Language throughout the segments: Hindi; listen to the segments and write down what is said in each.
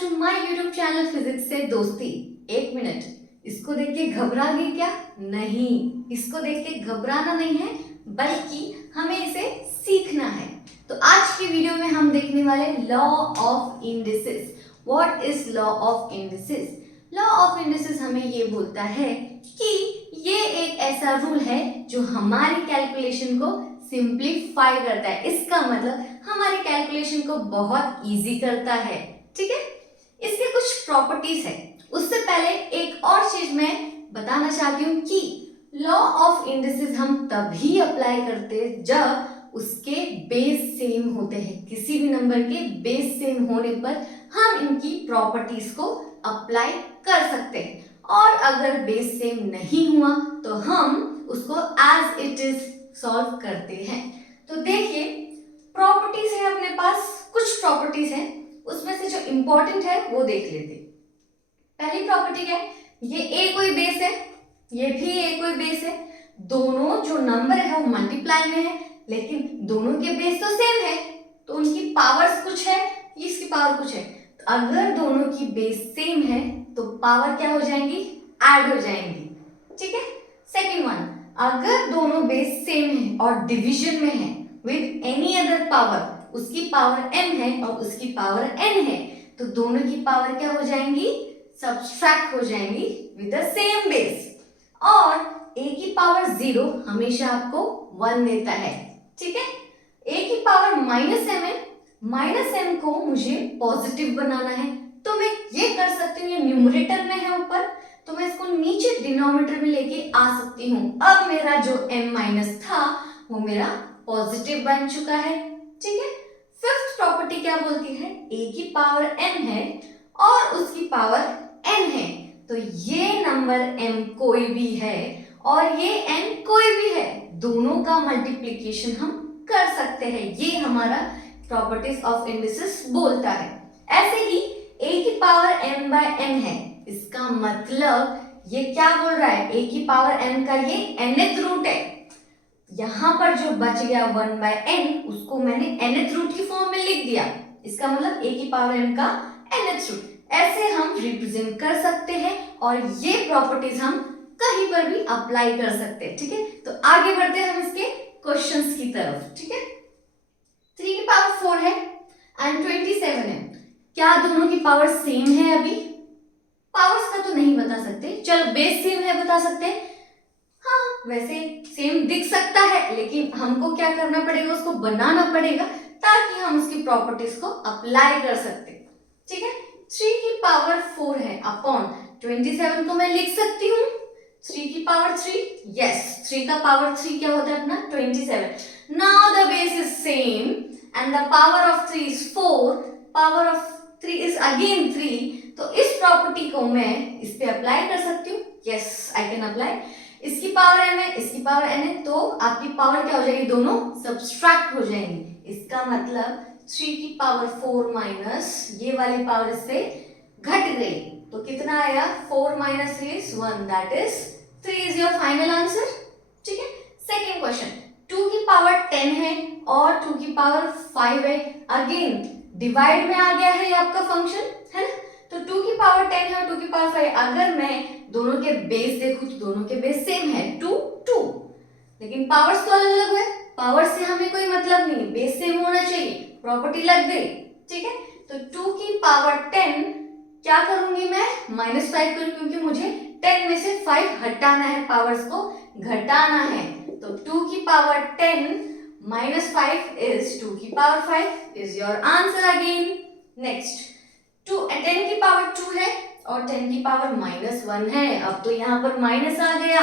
To my YouTube channel physics से दोस्ती। एक मिनट, इसको देख के घबरा गए क्या? नहीं, इसको देख के घबराना नहीं है, बल्कि हमें इसे सीखना है। तो आज की वीडियो में हम देखने वाले law of indices. What is law of indices? Law of indices हमें ये बोलता है कि ये एक ऐसा रूल है जो हमारी कैलकुलेशन को सिंप्लीफाई करता है। इसका मतलब हमारे कैलकुलेशन को बहुत इजी करता है। ठीक है, इसके कुछ प्रॉपर्टीज है। उससे पहले एक और चीज मैं बताना चाहती हूँ कि लॉ ऑफ इंडिसेस हम तभी अप्लाई करते हैं जब उसके बेस सेम होते हैं। किसी भी नंबर के बेस सेम होने पर हम इनकी प्रॉपर्टीज को अप्लाई कर सकते हैं, और अगर बेस सेम नहीं हुआ तो हम उसको एज इट इज सॉल्व करते हैं। तो देखिए, प्रॉपर्टीज है अपने पास, कुछ प्रॉपर्टीज है, उसमें से जो इंपॉर्टेंट है वो देख लेते। पहली प्रॉपर्टी क्या है? ये ए कोई बेस है, ये भी ए कोई बेस है। दोनों जो नंबर है वो मल्टीप्लाई में है, लेकिन दोनों के बेस तो सेम है, तो उनकी पावर्स कुछ है, इसकी पावर कुछ है। तो अगर दोनों की बेस सेम है तो पावर क्या हो जाएंगी? ऐड हो जाएंगी। ठीक है। सेकेंड वन, अगर दोनों बेस सेम है और डिवीजन में है विद एनी अदर पावर, उसकी पावर m है और उसकी पावर n है, तो दोनों की पावर क्या हो जाएंगी? सब्सट्रैक्ट हो जाएंगी विद द सेम बेस। और a की पावर 0 हमेशा आपको 1 देता है। ठीक है। a की पावर माइनस m है, माइनस m को मुझे पॉजिटिव बनाना है, तो मैं ये कर सकती हूँ, ये न्यूमरेटर में है ऊपर, तो मैं इसको नीचे डिनोमिनेटर में लेके आ सकती हूँ। अब मेरा जो m माइनस था वो मेरा पॉजिटिव बन चुका है। ठीक है। फिफ्थ प्रॉपर्टी क्या बोलती है? a की पावर m है और उसकी पावर n है, तो ये नंबर m कोई भी है और ये n कोई भी है, दोनों का मल्टीप्लिकेशन हम कर सकते हैं। ये हमारा प्रॉपर्टीज ऑफ इंडिसेस बोलता है। ऐसे ही a की पावर m बाय n है, इसका मतलब ये क्या बोल रहा है? a की पावर m का ये nth रूट है। यहां पर जो बच गया 1 बाय n, उसको मैंने nth रूट की फॉर्म में लिख दिया। इसका मतलब a की पावर m का nth रूट। ऐसे हम रिप्रेजेंट कर सकते हैं और ये प्रॉपर्टीज हम कहीं पर भी अप्लाई कर सकते हैं। ठीक है, तो आगे बढ़ते हैं हम इसके क्वेश्चंस की तरफ। ठीक है, 3 की पावर 4 है एंड 27 है। क्या दोनों की पावर सेम है? अभी पावर्स का तो नहीं बता सकते, चलो बेस सेम है बता सकते हैं। हाँ, वैसे सेम दिख सकता है, लेकिन हमको क्या करना पड़ेगा? उसको बनाना पड़ेगा ताकि हम उसकी प्रॉपर्टीज को अप्लाई कर सकते। ठीक है, 3 की पावर 4 है अपॉन 27 को मैं लिख सकती हूँ 3 की पावर 3। यस, 3 का पावर 3 क्या होता है अपना? 27। Now the base is same and the power of 3 is 4, power of 3 is again 3, तो इस प्रॉपर्टी को मैं इस पे अप्लाई कर सकती हूँ। Yes, I can apply. इसकी पावर m है, इसकी पावर n है, तो आपकी पावर क्या हो जाएगी? दोनों सब्सट्रैक्ट हो जाएंगी। इसका मतलब 3 की पावर 4 माइनस ये वाली पावर इससे घट गई, तो कितना आया? 4 minus 3 is 1, that is 3 is your final answer. ठीक है। सेकेंड क्वेश्चन, 2 की पावर 10 है और 2 की पावर 5 है। अगेन डिवाइड में आ गया है ये आपका फंक्शन, है ना? तो 2 की पावर 10 है और 2 की पावर 5, अगर मैं दोनों के बेस देखूं तो दोनों के बेस सेम है, 2 2, लेकिन पावर्स तो अलग अलग है। पावर से हमें कोई मतलब नहीं, बेस सेम होना चाहिए, प्रॉपर्टी लग गई। ठीक है, तो 2 की पावर 10 क्या करूंगी मैं? माइनस 5 करूंगी, क्योंकि मुझे 10 में से 5 हटाना है, पावर्स को घटाना है। तो 2 की पावर 10 माइनस 5 इज 2 की power 5 is your answer again. Next, 10 की पावर 2 है और 10 की पावर माइनस 1 है। अब तो यहाँ पर माइनस आ गया,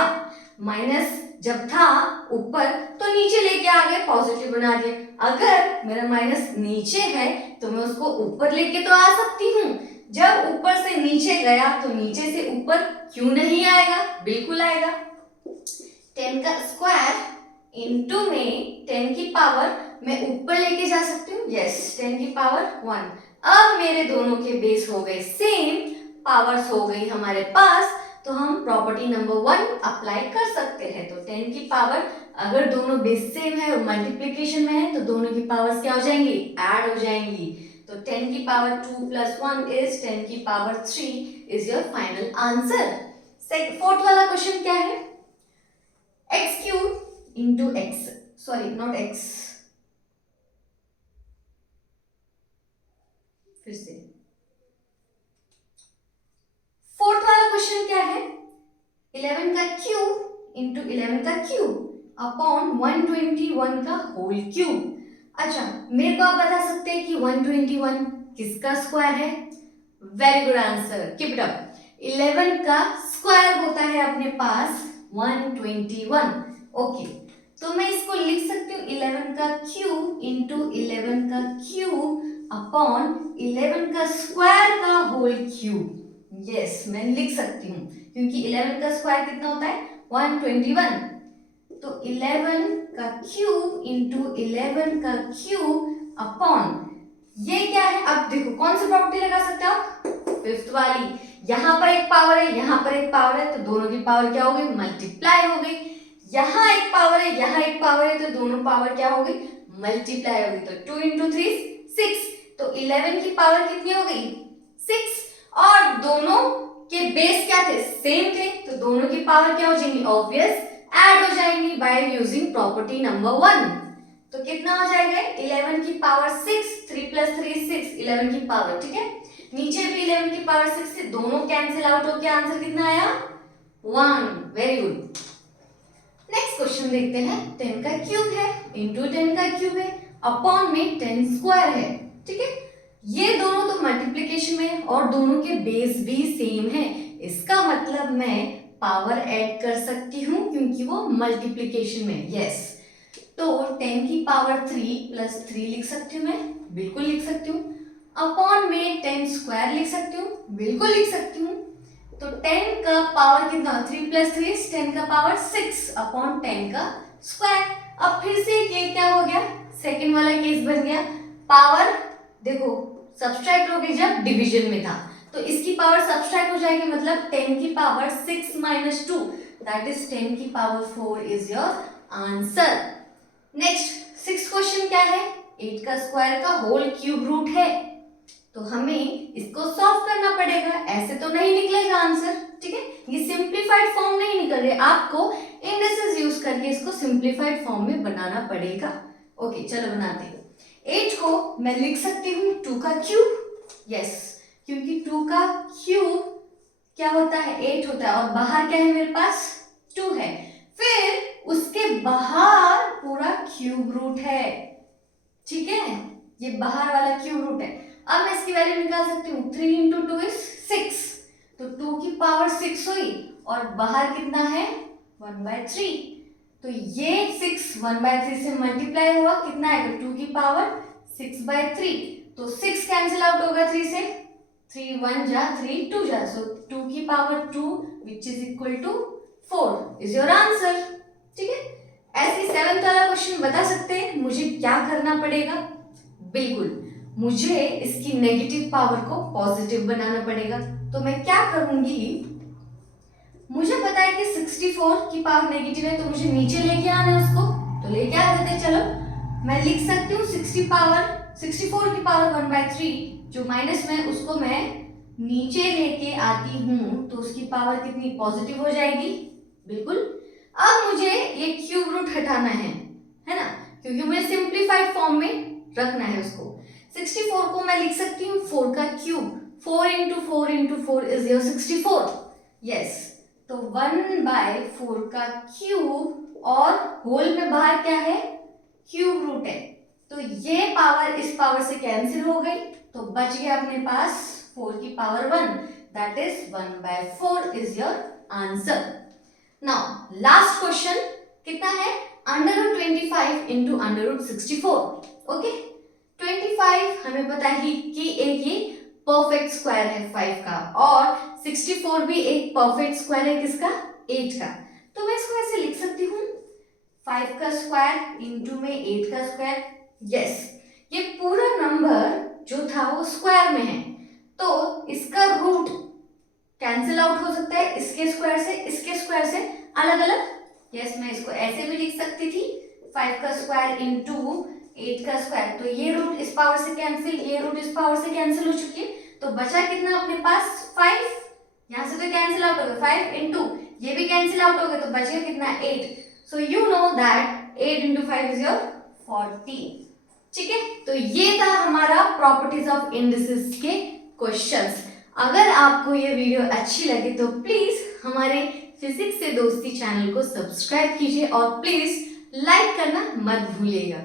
माइनस जब था ऊपर तो नीचे लेके आ गए, पॉजिटिव बना दिया। अगर मेरा माइनस नीचे है तो मैं उसको ऊपर लेके तो आ सकती हूँ। जब ऊपर से नीचे गया तो नीचे से ऊपर क्यों नहीं आएगा? बिल्कुल आएगा। 10 का स्क्वायर इनटू में 10 की पावर मैं ऊपर लेके जा सकती हूँ। यस, 10 की पावर 1। अब मेरे दोनों के बेस हो गए सेम, पावर्स हो गई हमारे पास, तो हम प्रॉपर्टी नंबर 1 अप्लाई कर सकते हैं। तो 10 की पावर, अगर दोनों बेस सेम है और मल्टीप्लिकेशन में है, तो दोनों की पावर्स क्या हो जाएंगी? ऐड हो जाएंगी। तो 10 की पावर 2 प्लस 1 इज 10 की power 3 is your final answer. Fourth वाला क्वेश्चन क्या है? X cube into x, sorry not x, फिर से फोर्थ वाला क्वेश्चन क्या है? 11 का क्यूब इंटू 11 का क्यूब अपॉन 121 का होल क्यूब। अच्छा, मेरे को आप बता सकते हैं कि 121 किसका स्क्वायर है? Very good answer, keep it up. 11 का स्क्वायर होता है अपने पास 121। ओके, तो मैं इसको लिख सकती हूँ 11 का क्यूब इंटू 11 का क्यूब अपॉन 11 का स्क्वायर का होल क्यूब। यस, मैं लिख सकती हूँ क्योंकि 11 का स्क्वायर कितना होता है? 121। तो 11 का क्यूब इंटू 11 का क्यूब अपॉन ये क्या है? अब देखो कौन सी प्रॉपर्टी लगा सकते हो आप? फिफ्थ वाली। यहां पर एक पावर है, यहां पर एक पावर है, तो दोनों की पावर क्या हो गई? मल्टीप्लाई हो गई। यहां एक पावर है, यहां एक पावर है, तो दोनों पावर क्या हो गई? मल्टीप्लाई हो गई। तो 2 इंटू 3 6, तो 11 की पावर कितनी हो गई? 6। और दोनों के बेस क्या थे? सेम थे, तो दोनों की पावर क्या हो जाएंगी? ऑब्वियस ऐड हो जाएंगी बाय यूजिंग प्रॉपर्टी नंबर 1। तो कितना हो जाएगा? 11 की पावर 6, 3 प्लस 3 6, 11 की पावर, ठीक है। नीचे भी 11 की पावर 6 से दोनों कैंसिल आउट होकर आंसर कितना आया? 1। Very good. नेक्स्ट क्वेश्चन देखते हैं। 10 का क्यूब है इंटू 10 का क्यूब है अपॉन में 10 स्क्वायर है, ठीक है। ये दोनों तो मल्टीप्लिकेशन में और दोनों के बेस भी सेम है, इसका मतलब मैं पावर ऐड कर सकती हूँ क्योंकि वो मल्टीप्लिकेशन में। यस, तो 10 की पावर 3 प्लस 3 लिख सकती हूँ मैं, बिल्कुल लिख सकती हूँ। अपॉन में 10 स्क्वायर लिख सकती हूँ, बिल्कुल लिख सकती हूँ। तो 10 का पावर कितना? 3 प्लस 3 10 का पावर 6 अपॉन 10 का स्क्वायर। अब फिर से ये क्या हो गया? सेकंड वाला केस बन गया। पावर देखो सब्सट्रैक्ट हो गई जब डिवीजन में था, तो इसकी पावर सब्सट्रैक्ट हो जाएगी, मतलब 10 की पावर 6 माइनस 2 दैट इज 10 की power 4 is your answer. Next 6 question क्या है? 8 का स्क्वायर का होल क्यूब रूट है, तो हमें इसको सॉल्व करना पड़ेगा, ऐसे तो नहीं निकलेगा आंसर, ठीक है। ये सिंप्लीफाइड फॉर्म नहीं निकल रही, आपको इंडिसेस यूज करके इसको सिंप्लीफाइड फॉर्म में बनाना पड़ेगा। ओके चलो बनाते हैं। 8 को मैं लिख सकती हूँ 2 का क्यूब, यस, क्योंकि 2 का क्यूब क्या होता है? 8 होता है, और बाहर क्या है मेरे पास? 2 है। फिर उसके बाहर पूरा क्यूब रूट है, ठीक है, ये बाहर वाला क्यूब रूट है। अब मैं इसकी वैल्यू निकाल सकती हूँ, 3 इंटू 2 इज 6, तो 2 की पावर 6 हुई, और बाहर कितना है? 1/3, तो ये 6 1/3 से मल्टीप्लाई हुआ, कितना आएगा? 2 की पावर 6/3, तो 6 कैंसिल आउट होगा 3 से, 3 1 जा 3 2 जा, सो 2 की power 2 which is equal to 4 is your answer, ठीक है। ऐसे 7th वाला क्वेश्चन बता सकते हैं मुझे क्या करना पड़ेगा? बिल्कुल, मुझे इसकी नेगेटिव पावर को पॉजिटिव बनाना पड़ेगा। तो मैं क्या करूंगी, मुझे पता है कि 64 की पावर नेगेटिव है, तो मुझे नीचे लेके आना है उसको, तो लेके आ देते। चलो मैं लिख सकती हूँ 64 की पावर 1/3 जो माइनस में, उसको मैं नीचे लेके आती हूँ, तो उसकी पावर कितनी? पॉजिटिव हो जाएगी, बिल्कुल। अब मुझे ये क्यूब रूट हटाना है ना, क्योंकि मुझे सिंप्लीफाइड फॉर्म में रखना है उसको। 64 को मैं लिख सकती हूँ 4 का cube, 4 into 4 into 4 is your 64, yes. तो 1/4 का क्यूब, और होल में बाहर क्या है? क्यूब रूट है, तो ये पावर इस पावर से कैंसिल हो गई, तो बच गया अपने पास 4 की power 1 that is 1/4 is your answer. Now last question कितना है? √25 इंटू √64, ओके। 25 हमें पता है कि एक ये परफेक्ट स्क्वायर है 5 का, और 64 भी एक परफेक्ट स्क्वायर है किसका? 8 का। तो मैं इसको ऐसे लिख सकती हूँ 5 का स्क्वायर इंटू में 8 का स्क्वायर, यस। ये पूरा नंबर जो था वो स्क्वायर में है, तो इसका रूट कैंसिल आउट हो सकता है इसके स्क्वायर से अलग अलग। यस, मैं इसको ऐसे भी लिख सकती थी 5 का स्क्वायर इंटू 8 का स्क्वायर, तो ये रूट इस पावर से कैंसिल, ये रूट इस पावर से कैंसिल हो चुकी है, तो बचा कितना अपने पास 5, यहाँ से तो कैंसिल आउट हो गया 5 इंटू ये भी कैंसिल आउट हो गया, तो बचेगा कितना 8। So you know that 8 into 5 is your 40। ठीक है, तो ये था हमारा प्रॉपर्टीज ऑफ इंडिसेस के क्वेश्चंस। अगर आपको ये वीडियो अच्छी लगे तो प्लीज हमारे फिजिक्स से दोस्ती चैनल को सब्सक्राइब कीजिए और प्लीज लाइक करना मत भूलिएगा।